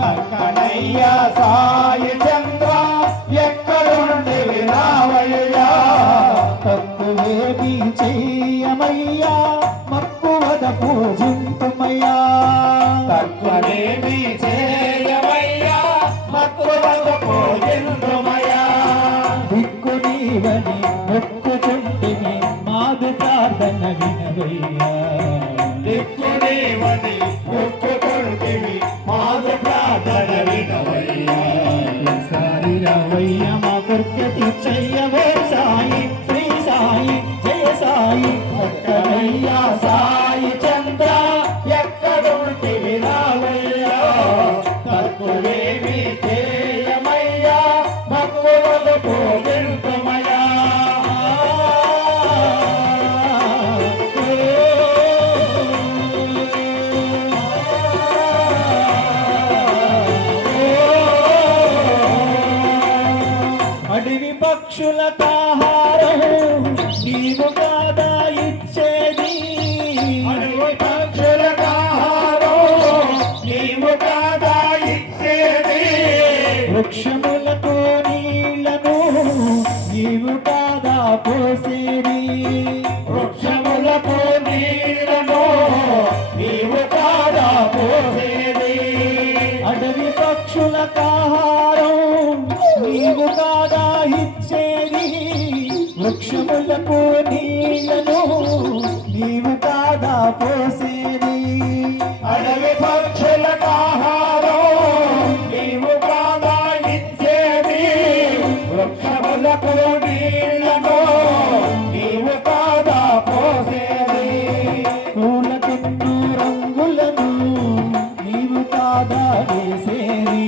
చక్కనయ్యా సాయి చంద్ర ఎక్కడుండి వినావయ్యా తప్పులేమి చెయ్యమయ్యా మక్కువద పూజింతుమయ్యా తక్కువేమి చేయమయ్యా మక్కువద పూజింతుమయ్యా దిక్కు నీవని మొక్కుచుంటిని మాదు ప్రార్థన వినవయ్యా దిక్కు నీవని మొక్కుచుంటిని మాదు ప్రార్థన వినవయ్యా సారి రావయ్య మా కొర్కతి చెయ్యవే సాయి శ్రీ సాయి జయ సాయి చక్కనయ్యా సాయి చంద్ర ఎక్కడుంటి వినావయ్యా తక్కువేమి చేయమయ్యా మక్కువలు పూజింతుమయ్యా అడవి పక్షుల ఆహారం నీవు కాదా ఇచ్చేది అడవి పక్షుల ఆహారం నీవు కాదా ఇచ్చేది వృక్షములకు నీళ్లను నీవు కాదా పోసేది వృక్షములకు నీళ్లను నీవు కాదా పోసేది అడవి పక్షుల ఆహారం నీవు కాదా ఇచ్చేది వృక్షములకు నీళ్లను నీవు కాదా పోసేది అడవి పక్షుల ఆహారం నీవు కాదా ఇచ్చేది వృక్షములకు నీళ్లను నీవు కాదా పోసేది పూలకెన్నో రంగులను నీవు కాదా వేసేది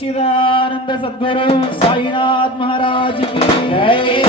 सच्चिदानंद सद्गुरु साईनाथ महाराज की जय।